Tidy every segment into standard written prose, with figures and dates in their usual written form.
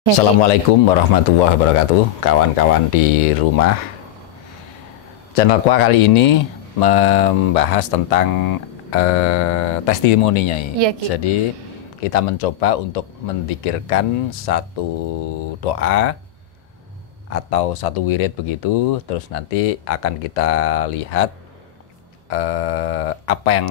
Ya, Ki. Assalamualaikum warahmatullahi wabarakatuh, kawan-kawan di rumah. Channel Kwa kali ini membahas tentang testimoninya. Ya, Ki. Jadi kita mencoba untuk mendikirkan satu doa atau satu wirid begitu, terus nanti akan kita lihat apa yang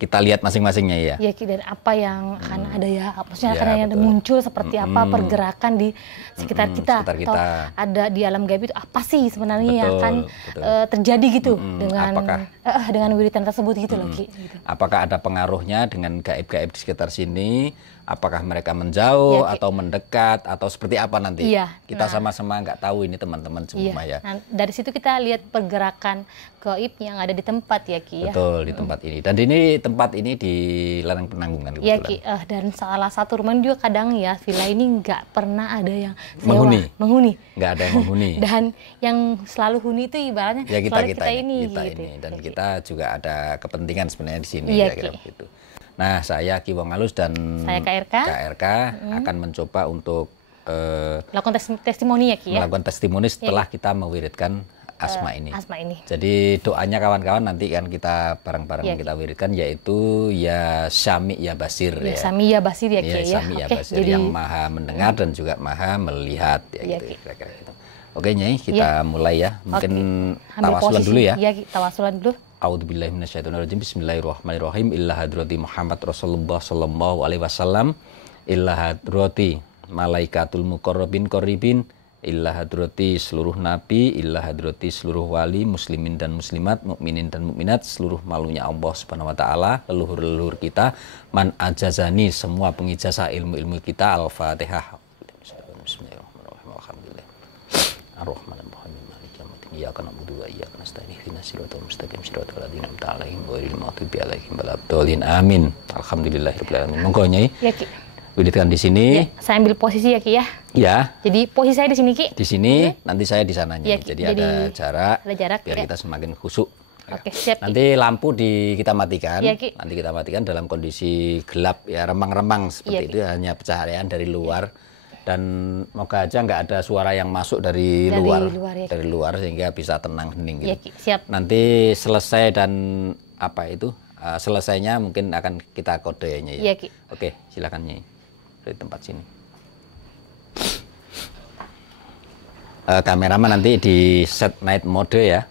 kita lihat masing-masingnya ya. Ya, Ki, dan apa yang akan ada ya, maksudnya Ya, akan ada betul. muncul seperti apa pergerakan di sekitar kita, sekitar atau kita. ada di alam gaib itu apa sih sebenarnya yang Betul, akan betul. terjadi gitu Apakah- dengan wiridan tersebut gitu loh, Ki. Gitu. Apakah ada pengaruhnya dengan gaib-gaib di sekitar sini? Apakah mereka menjauh Iya, Ki. atau mendekat atau seperti apa nanti? Iya, Kita nah. sama-sama nggak tahu ini teman-teman semua ya. Nah, dari situ kita lihat pergerakan gaib yang ada di tempat ya, Ki, ya. Betul, di tempat ini. Dan ini tempat ini di Lereng Penanggungan Iya, kebetulan. Ki, dan salah satu rumah juga kadang ya, villa ini nggak pernah ada yang sewa, Menghuni. Nggak ada yang menghuni. Dan yang selalu huni itu ibaratnya Ya selalu kita ini kita gitu. ini. Dan Ya, Ki. kita juga ada kepentingan sebenarnya di sini Iya, kira-kira Ki. begitu. Nah, saya Ki Wong Alus dan Saya KRK. akan mencoba untuk Lakukan testimoni ya, Ki, ya. melakukan testimoni setelah kita mewiridkan asma ini. Asma ini. Jadi doanya kawan-kawan nanti kan kita bareng-bareng Ya, kita wiridkan, yaitu ya Syami ya Basir Ya, ya. Sami ya Basir ya, Ki, Ya, ya. Syami ya Oke, Basir, jadi yang maha mendengar dan juga maha melihat ya, Ya, gitu Ki. kira-kira gitu. Oke Nyai, kita mulai ya. Mungkin oke. Ambil tawasulan posisi. dulu ya. Iya, Ki, tawasulan dulu. A'udzubillahi minasyaitonirrajim. Bismillahirrahmanirrahim. Illa hadrati Muhammad Rasulullah sallallahu alaihi wasallam. Illa hadrati malaikatul muqarrabin qaribin. Illa hadrati seluruh nabi, illa hadrati seluruh wali, muslimin dan muslimat, mukminin dan mukminat, seluruh malunya Allah Subhanahu wa taala, leluhur-leluhur kita, man ajazani, semua pengijazah ilmu-ilmu kita. Al-Fatihah. Bismillahirrahmanirrahim. Alhamdulillah. Ar-Rahmanir Rahim. Maliki yaumiddin. Iyyaka na'budu wa iyyaka nasta'in. Ihdinas siratal mustaqim. Siratal ladzina an'amta 'alaihim ghairil maghdubi 'alaihim waladdallin. Amin. Alhamdulillahirabbil alamin. Monggo Nyai. Ya, Ki. Wiridkan di sini. Ya, saya ambil posisi ya, Ki, ya. Ya. Jadi posisi saya di sini, Ki. Di sini, nanti saya di sananya. Ya, Ki. Jadi ada jarak. ada jarak, biar ya. kita semakin khusyuk. Oke, siap, Ki. Nanti lampu kita matikan. Ya, Ki. Nanti kita matikan dalam kondisi gelap ya, remang-remang seperti Ya, Ki. itu, hanya pencaharian dari luar. Dan moga aja nggak ada suara yang masuk dari luar, ya, Ki. dari luar, sehingga bisa tenang hening gitu. Ya, Ki. Siap. Nanti selesai dan apa itu selesainya mungkin akan kita kode ya, Nyai. Ya, Ki. Oke, silakan Nyai dari tempat sini. Kameraman nanti di set night mode ya.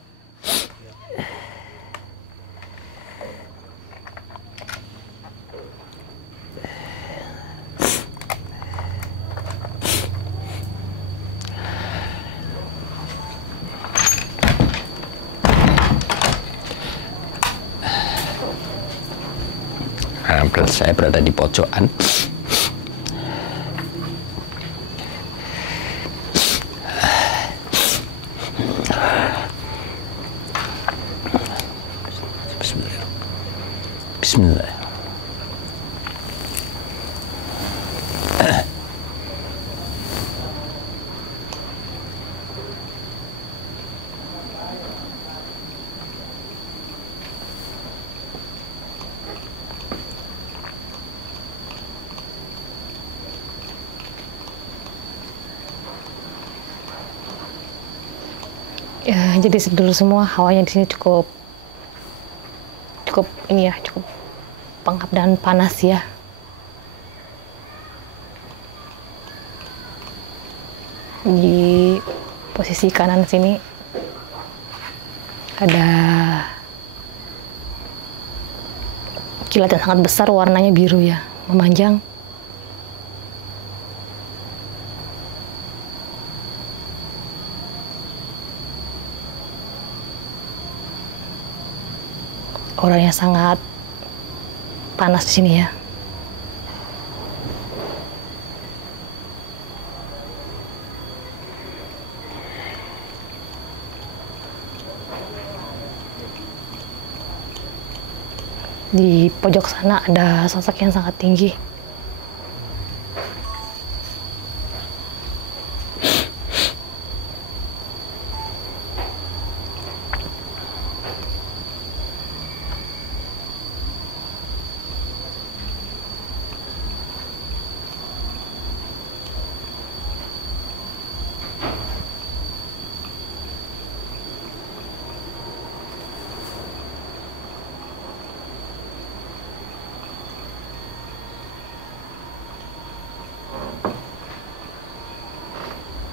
Saya berada di pojokan. Bismillah. Ya, jadi sedulur semua, hawanya di sini cukup ini ya, cukup pengap dan panas ya. Di posisi kanan sini ada kilat yang sangat besar, warnanya biru ya, memanjang. Orangnya sangat panas di sini ya. Di pojok sana ada sosok yang sangat tinggi.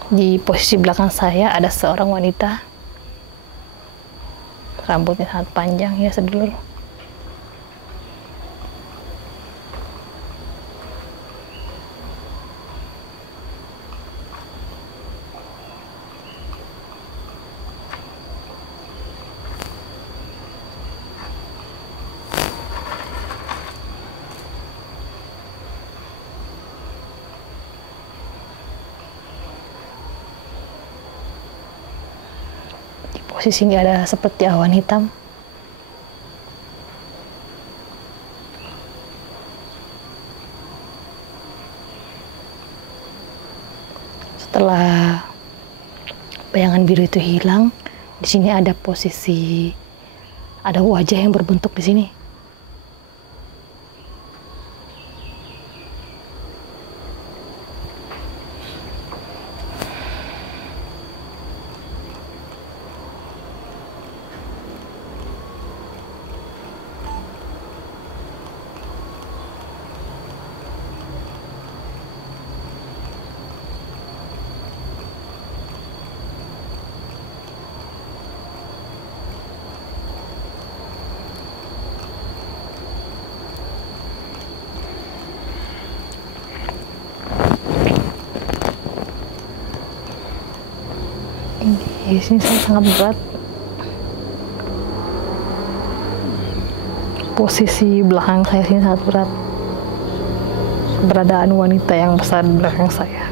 Di posisi belakang saya ada seorang wanita, rambutnya sangat panjang ya sedulur. Posisi ini ada seperti awan hitam. Setelah bayangan biru itu hilang, di sini ada posisi, ada wajah yang berbentuk di sini. Di sini saya sangat berat. Posisi belakang saya sini sangat berat. Keberadaan wanita yang besar di belakang saya.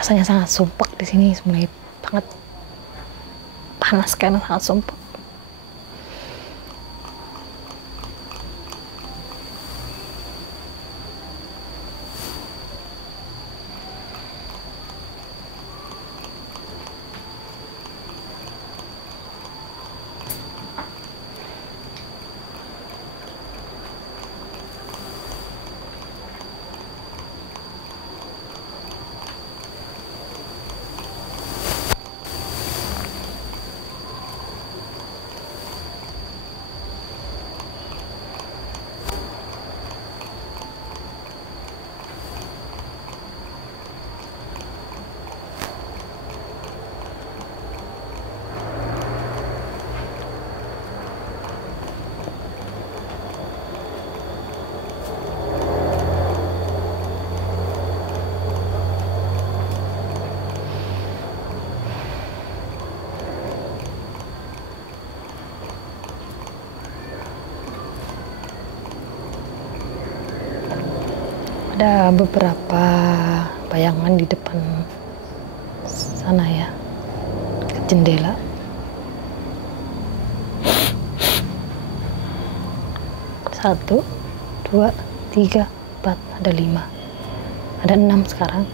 Rasanya sangat sumpek di sini, sebenarnya sangat panas karena sangat sumpek. Ada beberapa bayangan di depan sana ya, ke jendela. Satu, dua, tiga, empat, ada 5, ada 6 sekarang.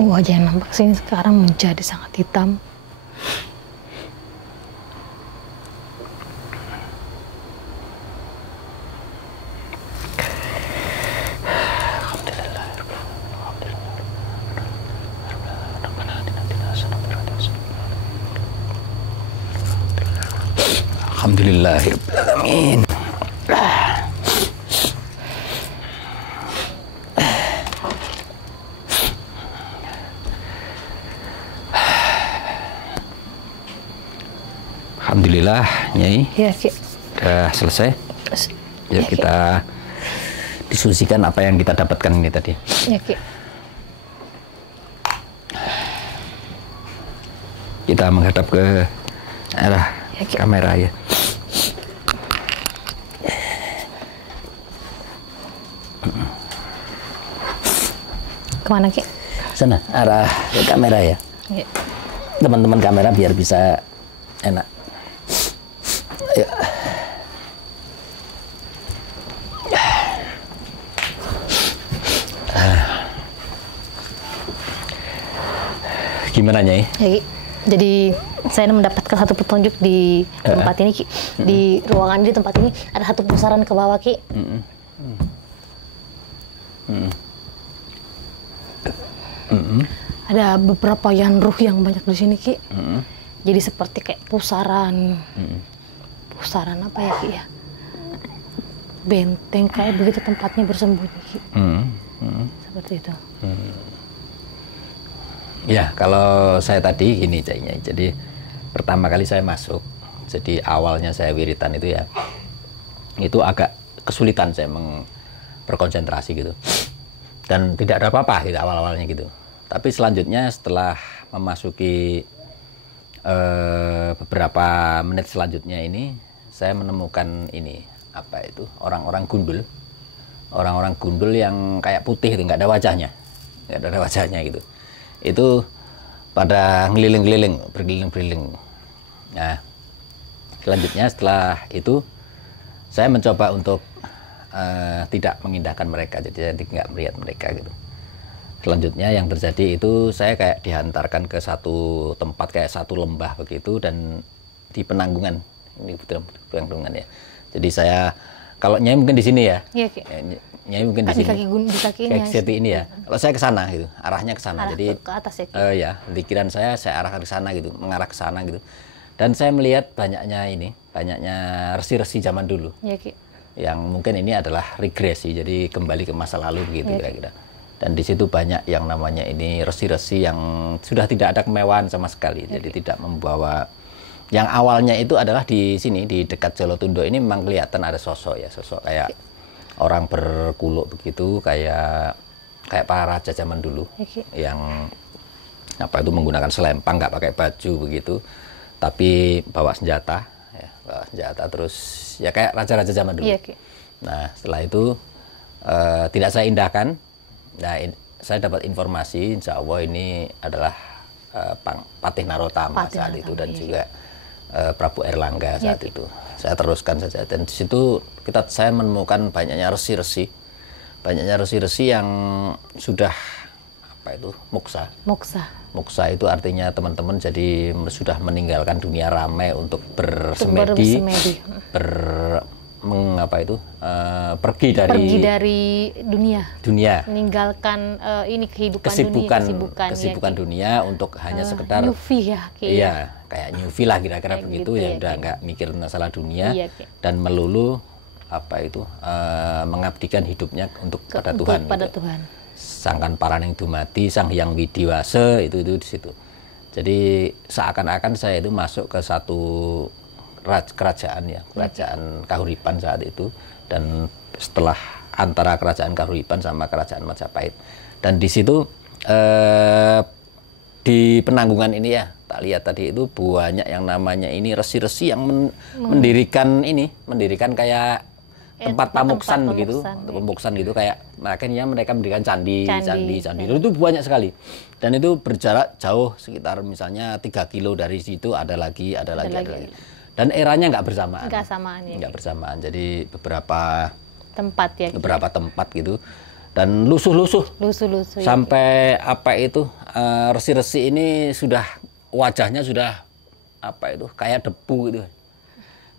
Wajah yang nampak sini sekarang menjadi sangat hitam. Alhamdulillahirrahmanirrahim. Alhamdulillah, Nyai. Ya, Ki. Sudah selesai. Yuk kita diskusikan apa yang kita dapatkan ini tadi. Ya, Ki. Kita menghadap ke arah Ya, Ki. kamera ya. Kemana, Ki? Sana, arah ke kamera ya. Ya. Teman-teman kamera biar bisa enak. Ayo. Gimana, Nyai? Ya, Ki. Jadi saya mendapatkan satu petunjuk di tempat ini, Ki. Di ruangan di tempat ini ada satu pusaran ke bawah, Ki. Ada beberapa yang ruh yang banyak di sini, Ki. Jadi seperti kayak pusaran, pusaran apa ya, Ki ya? Benteng kayak begitu tempatnya bersembunyi, Ki. Seperti itu. Ya, kalau saya tadi gini, Nyai. Jadi pertama kali saya masuk, jadi awalnya saya wiritan itu ya, itu agak kesulitan saya berkonsentrasi gitu. Dan tidak ada apa-apa gitu awal-awalnya gitu. Tapi selanjutnya setelah memasuki beberapa menit selanjutnya ini, saya menemukan ini, apa itu, orang-orang gundul. Orang-orang gundul yang kayak putih itu, nggak ada wajahnya. Nggak ada wajahnya gitu. Itu pada ngeliling-ngeliling, berkeliling-keliling. Nah, selanjutnya setelah itu, saya mencoba untuk tidak mengindahkan mereka, jadi saya nggak melihat mereka gitu. Selanjutnya yang terjadi itu saya kayak dihantarkan ke satu tempat kayak satu lembah begitu dan di penanggungan, ini betul penanggungan ya. Jadi saya, kalau Nyai mungkin di sini ya, Iya, Ki. Nyai mungkin di sini, di kakinya. kayak seperti ini ya. Kalau saya ke sana gitu, arahnya ke sana. Arah Jadi ke atas ya, Ki. ya, pikiran saya arahkan ke sana gitu, mengarah ke sana gitu. Dan saya melihat banyaknya resi-resi zaman dulu. Iya, Ki. Yang mungkin ini adalah regresi, jadi kembali ke masa lalu begitu kira-kira. Dan di situ banyak yang namanya ini resi-resi yang sudah tidak ada kemewahan sama sekali, jadi tidak membawa. Yang awalnya itu adalah di sini, di dekat Jolotundo ini memang kelihatan ada sosok ya, sosok kayak orang berkuluk begitu, kayak para raja zaman dulu yang apa itu menggunakan selempang, nggak pakai baju begitu, tapi bawa senjata. Senjata terus ya kayak raja-raja zaman dulu. Nah setelah itu tidak saya indahkan. Nah saya dapat informasi insya Allah ini adalah Patih Narotama saat itu dan juga Prabu Erlangga saat itu. Saya teruskan saja dan di situ saya menemukan banyaknya resi-resi yang sudah apa itu muksa itu artinya teman-teman jadi sudah meninggalkan dunia ramai untuk bersemedi, pergi dari dunia, meninggalkan ini kesibukan dunia untuk hanya sekedar nyufi ya, iya kayak nyufi lah kira-kira begitu gitu, ya udah nggak mikir masalah dunia dan melulu apa itu mengabdikan hidupnya pada Tuhan. Sangkan Paraning Dumadi Sang Hyang Widiwase itu di situ. Jadi seakan-akan saya itu masuk ke satu kerajaan ya, kerajaan Kahuripan saat itu, dan setelah antara kerajaan Kahuripan sama kerajaan Majapahit. Dan di situ di penanggungan ini ya, tak lihat tadi itu banyak yang namanya ini resi-resi yang mendirikan kayak tempat pamuksan begitu, pamuksan gitu kayak makanya mereka mendirikan candi. Itu banyak sekali. Dan itu berjarak jauh sekitar misalnya 3 kilo dari situ ada lagi. Dan eranya nggak bersamaan. Nggak bersamaan. Jadi beberapa tempat gitu. dan lusuh-lusuh. Lusuh-lusuh. Sampai apa itu resi-resi ini sudah wajahnya sudah apa itu kayak debu gitu.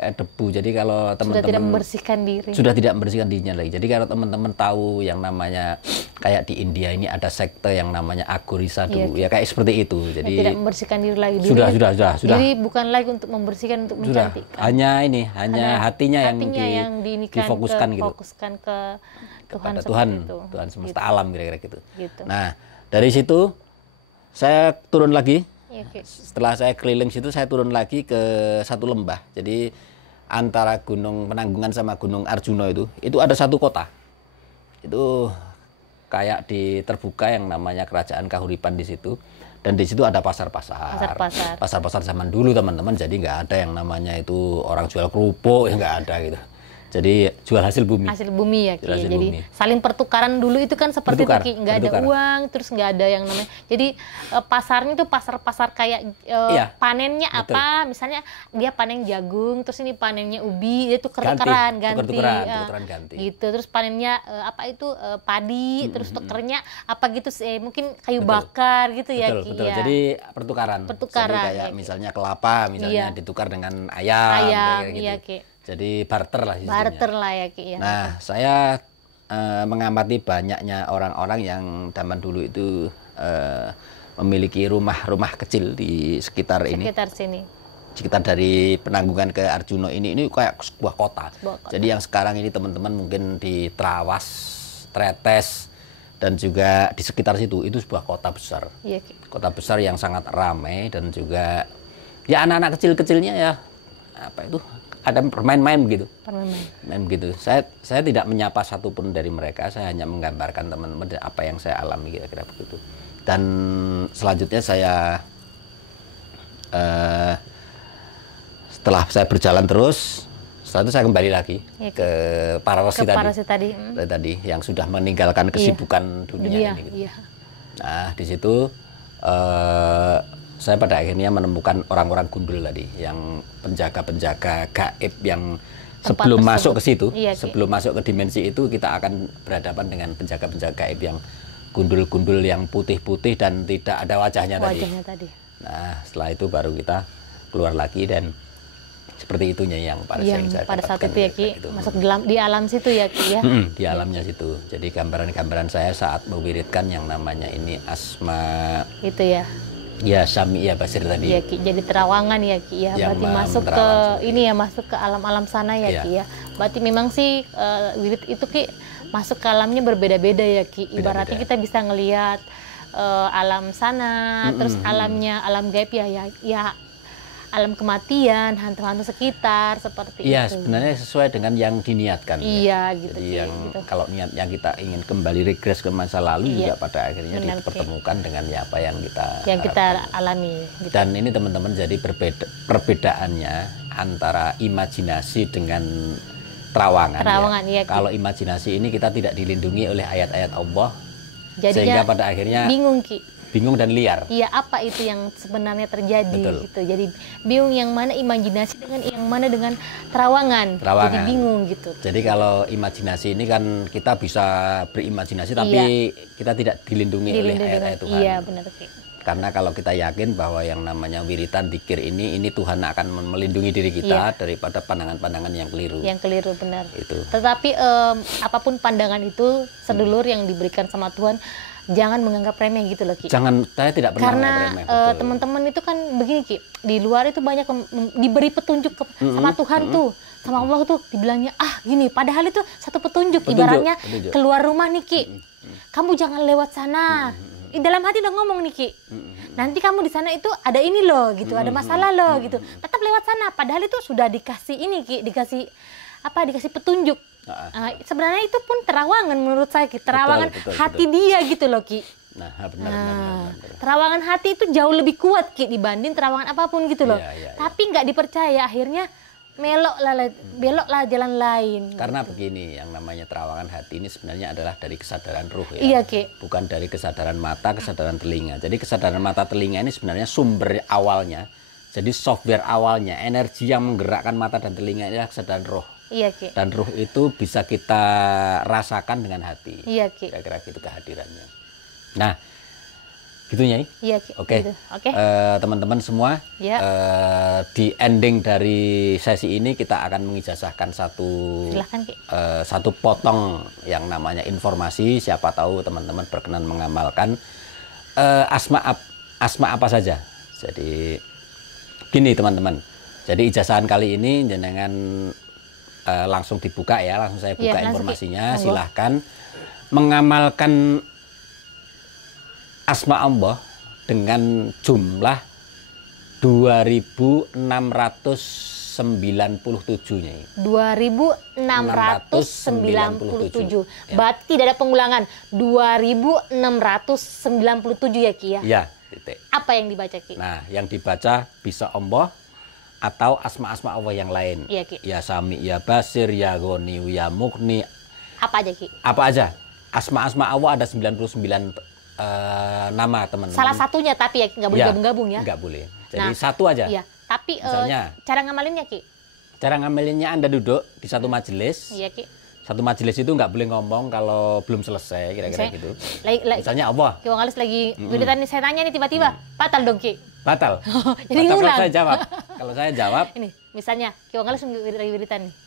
Kayak debu. Jadi kalau teman-teman sudah tidak membersihkan diri. Sudah tidak membersihkan dirinya lagi. Jadi kalau teman-teman tahu yang namanya kayak di India ini ada sekte yang namanya Agorisa dulu, ya kayak seperti itu. Jadi tidak membersihkan diri lagi. Sudah. Jadi bukan lagi untuk membersihkan, untuk mencantikkan. Hanya hatinya yang difokuskan gitu. Fokuskan ke Tuhan, Tuhan semesta alam kira-kira gitu. Nah, dari situ saya turun lagi. Setelah saya keliling situ, saya turun lagi ke satu lembah. Jadi antara Gunung Penanggungan sama Gunung Arjuna itu ada satu kota. Itu kayak terbuka yang namanya Kerajaan Kahuripan di situ. Dan di situ ada pasar-pasar. Pasar-pasar zaman dulu teman-teman. Jadi nggak ada yang namanya itu orang jual kerupuk, ya nggak ada gitu. Jadi jual hasil bumi. Hasil bumi ya, Ki. Jadi saling pertukaran dulu itu kan seperti itu, Ki. Nggak ada uang, terus nggak ada yang namanya. Jadi pasarnya itu pasar-pasar kayak panennya apa, misalnya dia panen jagung, terus ini panennya ubi, dia tuker-tukeran ganti. Gitu. Terus panennya apa itu padi, terus tukernya apa gitu, mungkin kayu bakar gitu ya, Ki. Betul. Jadi pertukaran. Jadi kayak misalnya kelapa, misalnya ditukar dengan ayam iya, gitu. Ki. Jadi barter lah sistemnya. Barter lah ya, Ki. Nah, saya mengamati banyaknya orang-orang yang zaman dulu itu memiliki rumah-rumah kecil di sekitar sini. Sekitar dari Penanggungan ke Arjuna ini kayak sebuah kota. Jadi yang sekarang ini teman-teman mungkin di Trawas, Tretes, dan juga di sekitar situ itu sebuah kota besar. Iya, Ki. Kota besar yang sangat ramai dan juga ya anak-anak kecil-kecilnya ya apa itu ada bermain-main begitu. Main begitu. Saya tidak menyapa satupun dari mereka, saya hanya menggambarkan teman-teman apa yang saya alami kira-kira begitu. Dan selanjutnya setelah saya berjalan terus, setelah itu saya kembali lagi ke para resi tadi yang sudah meninggalkan kesibukan dunia ini. Gitu. Nah, di situ saya pada akhirnya menemukan orang-orang gundul tadi, yang penjaga-penjaga gaib yang sebelum masuk ke situ, sebelum masuk ke dimensi itu, kita akan berhadapan dengan penjaga-penjaga gaib yang gundul-gundul yang putih-putih dan tidak ada wajahnya tadi. Nah, setelah itu baru kita keluar lagi dan seperti itunya yang pada saat itu ya, Ki. Masuk di alam situ ya, Ki ya. Di alamnya situ. Jadi gambaran-gambaran saya saat mewiridkan yang namanya ini asma itu ya. Ya, Sami ya Basir tadi. Iya, Ki. Jadi terawangan ya, Ki ya. Berarti masuk ke ini ya, masuk ke alam-alam sana ya, Ki ya. Berarti memang sih wirid itu, Ki, masuk ke alamnya berbeda-beda ya, Ki. Ibaratnya kita bisa ngelihat alam sana, terus alam gaib ya alam kematian, hantu-hantu sekitar seperti itu. Iya, sebenarnya sesuai dengan yang diniatkan. Iya, gitu. Jadi kalau niatnya kita ingin kembali regres ke masa lalu, juga pada akhirnya dipertemukan dengan apa yang kita alami. Gitu. Dan ini teman-teman, jadi perbedaannya antara imajinasi dengan terawangan. Ya. Kalau imajinasi ini kita tidak dilindungi oleh ayat-ayat Allah, jadinya sehingga pada akhirnya bingung dan liar. Iya, apa itu yang sebenarnya terjadi gitu. Jadi bingung yang mana imajinasi dengan yang mana dengan terawangan. Jadi bingung gitu. Jadi kalau imajinasi ini kan kita bisa berimajinasi tapi kita tidak dilindungi oleh ayat-ayat Tuhan. Iya, benar, Ki. Karena kalau kita yakin bahwa yang namanya wiritan dzikir ini Tuhan akan melindungi diri kita daripada pandangan-pandangan yang keliru. Yang keliru, benar. Itu. Tetapi apapun pandangan itu, sedulur yang diberikan sama Tuhan, jangan menganggap remeh gitu loh, Ki. Jangan, saya tidak pernah menganggap remeh. Karena teman-teman itu kan begini, Ki, di luar itu banyak diberi petunjuk sama Tuhan tuh, sama Allah tuh, dibilangnya gini, padahal itu satu petunjuk. Ibaratnya keluar rumah nih, Ki, kamu jangan lewat sana. Di dalam hati udah ngomong nih, Ki, nanti kamu di sana itu ada ini loh gitu, ada masalah loh gitu, tetap lewat sana, padahal itu sudah dikasih ini, Ki, dikasih petunjuk. Sebenarnya itu pun terawangan menurut saya, Ki. Terawangan hati dia gitu loh, Ki. Benar. Terawangan hati itu jauh lebih kuat, Ki, dibanding terawangan apapun gitu loh. Tapi nggak dipercaya, akhirnya beloklah jalan lain. Karena begini, yang namanya terawangan hati ini sebenarnya adalah dari kesadaran ruh ya. Iya, Ki. Bukan dari kesadaran mata, kesadaran telinga. Jadi kesadaran mata telinga ini sebenarnya sumber awalnya. Jadi software awalnya, energi yang menggerakkan mata dan telinga adalah kesadaran roh. Iya Ki. Dan ruh itu bisa kita rasakan dengan hati. Iya Ki. Kira-kira gitu kehadirannya. Nah, gitu Nyai. Iya Ki. Oke. Gitu. Oke. Teman-teman semua, Ya. di ending dari sesi ini kita akan mengijazahkan Silahkan Ki. satu potong yang namanya informasi. Siapa tahu teman-teman berkenan mengamalkan asma apa saja. Jadi gini teman-teman. Jadi ijazahan kali ini jenengan langsung dibuka ya, langsung saya buka informasinya. Silahkan mengamalkan asma Allah dengan jumlah 2697 nya. 2697. Berarti tidak ada pengulangan. 2697 ya Ki ya. Ya, titik. Apa yang dibaca Ki? Nah, yang dibaca bisa Allah atau asma-asma Allah yang lain. Iya Ki. Ya Sami, ya Basir, ya Ghani, ya Mughni. Apa aja Ki? Apa aja? Asma-asma Allah ada 99 nama teman-teman. Salah satunya tapi ya nggak boleh gabung-gabung ya. Nggak boleh. Jadi satu aja. Iya. Tapi misalnya, cara ngamalinnya Ki? Cara ngamalinnya Anda duduk di satu majelis. Iya Ki. Satu majelis itu nggak boleh ngomong kalau belum selesai, kira-kira gitu. Misalnya Allah. Ki Wong Alis lagi wiridan nih, saya tanya nih tiba-tiba, batal dong Ki. Batal. Jadi batal ngulang. kalau saya jawab. Kalau saya jawab. Ini, misalnya Ki Wong Alis lagi wiridan nih.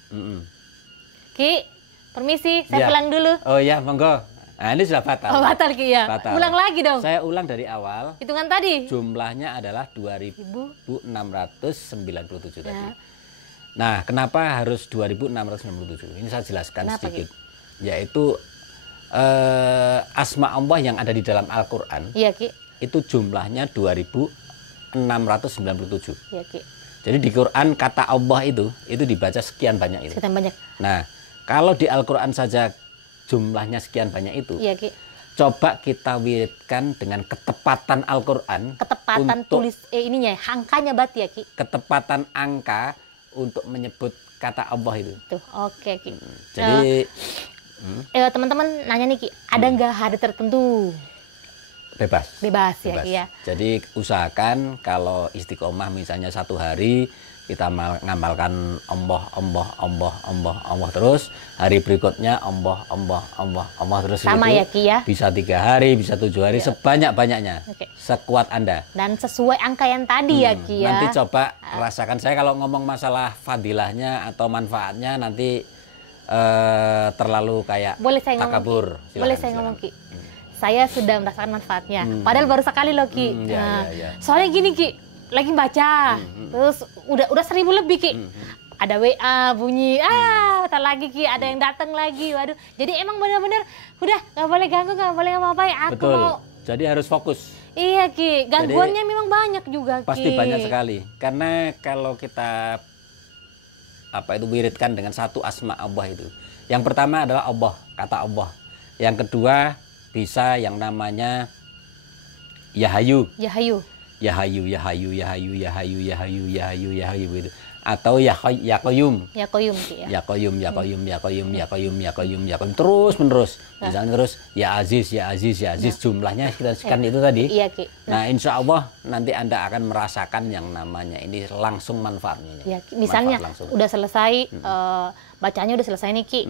Ki, permisi, saya pulang dulu. Oh iya, monggo. Nah, ini sudah batal. Oh, batal Ki ya. Batal. Ulang lagi dong. Saya ulang dari awal. Hitungan tadi. Jumlahnya adalah 2697 tadi. Ya. Nah, kenapa harus 2697? Ini saya jelaskan Kenapa, sedikit. Yaitu asma Allah yang ada di dalam Al-Qur'an. Iya, Ki. Itu jumlahnya 2697. Iya, Ki. Jadi di Quran kata Allah itu dibaca sekian banyak itu. Sekian banyak. Nah, kalau di Al-Qur'an saja jumlahnya sekian banyak itu. Iya, Ki. Coba kita wiridkan dengan ketepatan Al-Qur'an. Ketepatan tulis ininya, angkanya berarti ya, Ki. Ketepatan angka untuk menyebut kata Allah itu. Tuh, oke Ki. Jadi teman-teman nanya nih Ki, ada nggak hari tertentu? Bebas. Bebas ya Ki ya. Jadi usahakan kalau istiqomah misalnya satu hari kita ngamalkan Allah terus, hari berikutnya Allah terus. Sama itu ya Ki ya. Bisa 3 hari, bisa 7 hari, sebanyak-banyaknya. Sekuat Anda. Dan sesuai angka yang tadi ya Ki ya. Nanti coba rasakan, saya kalau ngomong masalah fadilahnya atau manfaatnya nanti terlalu kayak takabur. Boleh saya ngomong Ki. Saya sudah merasakan manfaatnya. Padahal baru sekali loh Ki. Soalnya gini Ki, lagi baca, terus udah 1000 lebih Ki. Ada WA bunyi, bentar lagi Ki, ada yang datang lagi. Waduh, jadi emang benar-benar udah nggak boleh ganggu, nggak boleh ngapain. Aku Betul. mau. Jadi harus fokus. Iya Ki, gangguannya memang banyak juga Ki. Pasti banyak sekali. Karena kalau kita wiridkan dengan satu asma Allah itu. Yang pertama adalah Allah, kata Allah. Yang kedua bisa yang namanya Yahayu. Yahayu. Yahayu, Yahayu, Yahayu, Yahayu, Yahayu, Yahayu, Yahayu gitu. Atau Yakoyum. Yakoyum Ki ya. Yakoyum, Yakoyum, Yakoyum, Yakoyum, Yakoyum, Yakoyum, terus menerus. Misalnya terus Ya Aziz, Ya Aziz, Ya Aziz, jumlahnya kita sekian itu tadi. Iya Ki. Nah, insya Allah nanti Anda akan merasakan yang namanya ini langsung manfaatnya. Ya, misalnya Manfaat udah selesai bacanya udah selesai nih Ki.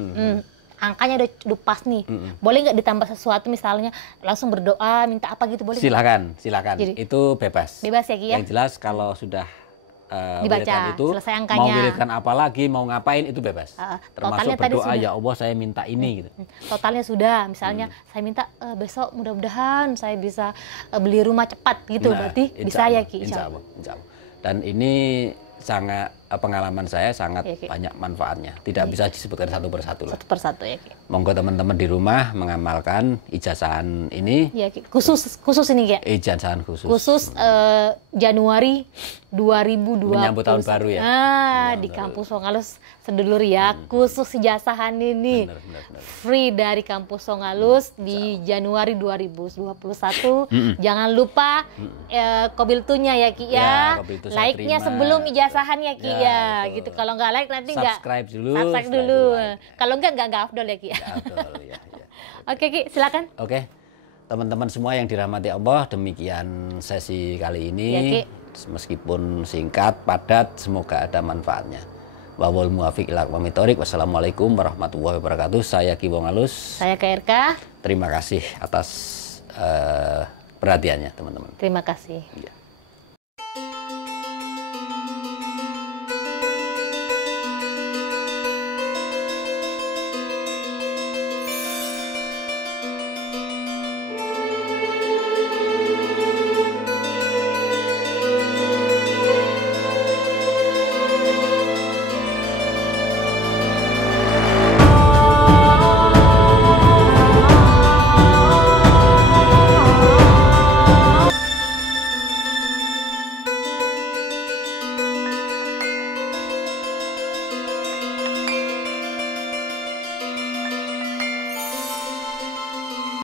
Angkanya udah pas nih. Boleh nggak ditambah sesuatu misalnya langsung berdoa minta apa gitu boleh? Silakan. Jadi, itu bebas. Bebas ya Ki ya. Yang jelas kalau sudah dibaca itu, selesai angkanya. mau wiridkan apa lagi, mau ngapain itu bebas. Termasuk berdoa ya Allah saya minta ini gitu. Totalnya sudah, misalnya saya minta besok mudah-mudahan saya bisa beli rumah cepat gitu, berarti bisa ya Ki. Insya Allah. Dan ini sangat pengalaman saya sangat banyak manfaatnya. Tidak bisa disebutkan satu persatu lah. Satu persatu ya Ki. Monggo teman-teman di rumah mengamalkan ijazahan ini. Ya Ki. Khusus ini Ki. Ijazahan khusus. Khusus Januari 2020. Menyambut tahun baru ya. Di Kampus Songalus sedulur ya. Khusus ijazahan ini. Benar. Free dari Kampus Songalus di Januari 2021. Jangan lupa kobiltunya ya Ki ya. Like-nya sebelum ijazahan ya Ki ya. Gitu. Kalau nggak like nanti nggak. Subscribe dulu. Subscribe dulu. Kalau nggak afdol ya Ki ya. Oke Ki, silakan. Oke. Teman-teman semua yang dirahmati Allah, demikian sesi kali ini. Ya, Ki. Meskipun singkat, padat, semoga ada manfaatnya. Wa wal muwafiq ila aqwamit thoriq. Wassalamualaikum warahmatullahi wabarakatuh. Saya Ki Wong Alus. Saya KRK. Terima kasih atas perhatiannya, teman-teman. Terima kasih. Ya.